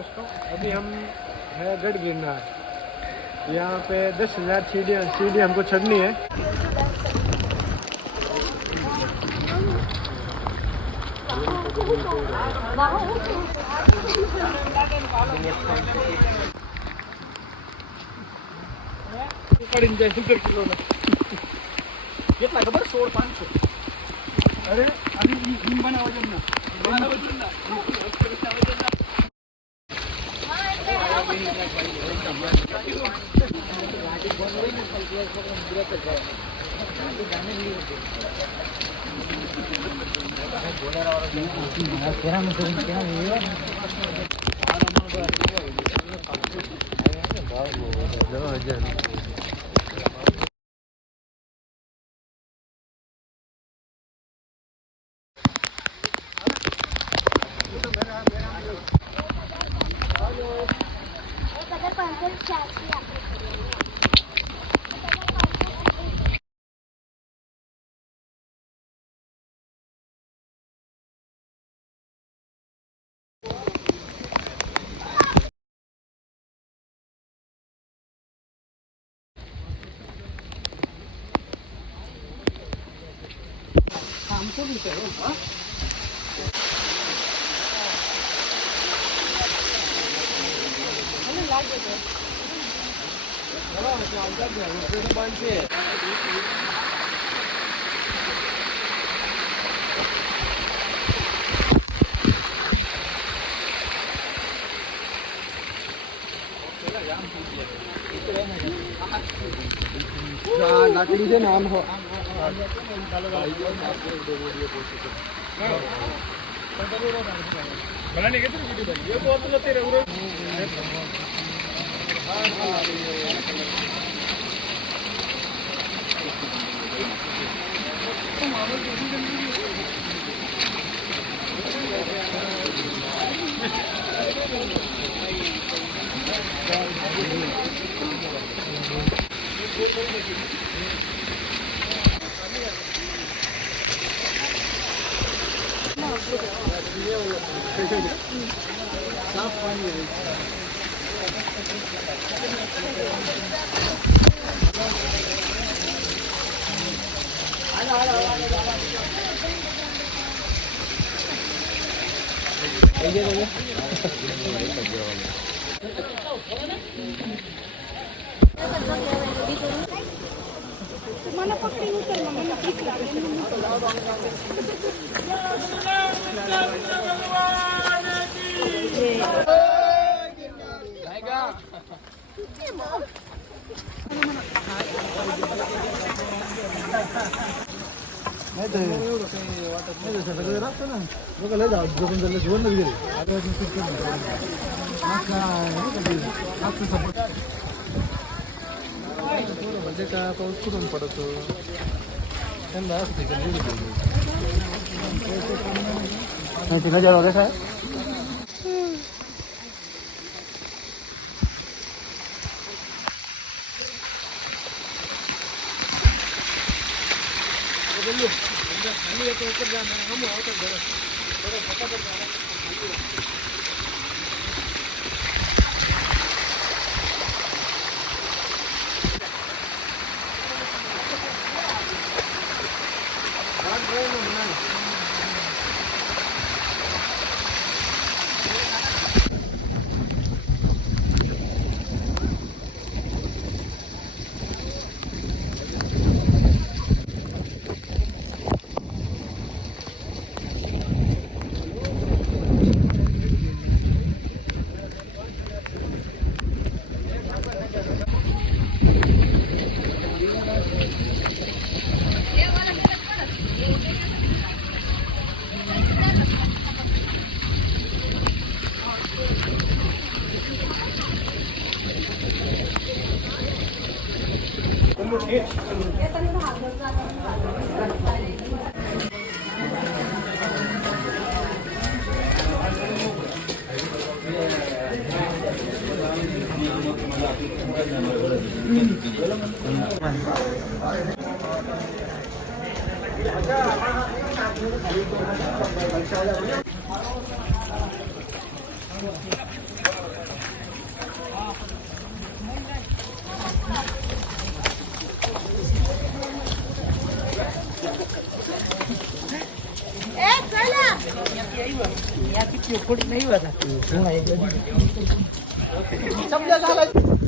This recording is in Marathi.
दोस्तों, अभी हम है गढ़ गिरनार। यहाँ पे 10,000 सीढ़ी हमको चढ़नी है। કેટલા ખબર 16,500. અરે આની બનાવવા જેમ ના બનાવવા જેમ ના हमको भी करो हाँ अरे लागे तो चलो आउट कर दो तो बंद से लकड़ी से नाम हो बनाने के तो वीडियो भाई ये बहुत तो तेरे उरो साफ पानी है मला पकडी उतर मग मला भीक लागली पाऊस कुठून पडतो त्यांना तिला जेव्हा कसं आहे ખોટી નહીં વાત સમજા ચાલે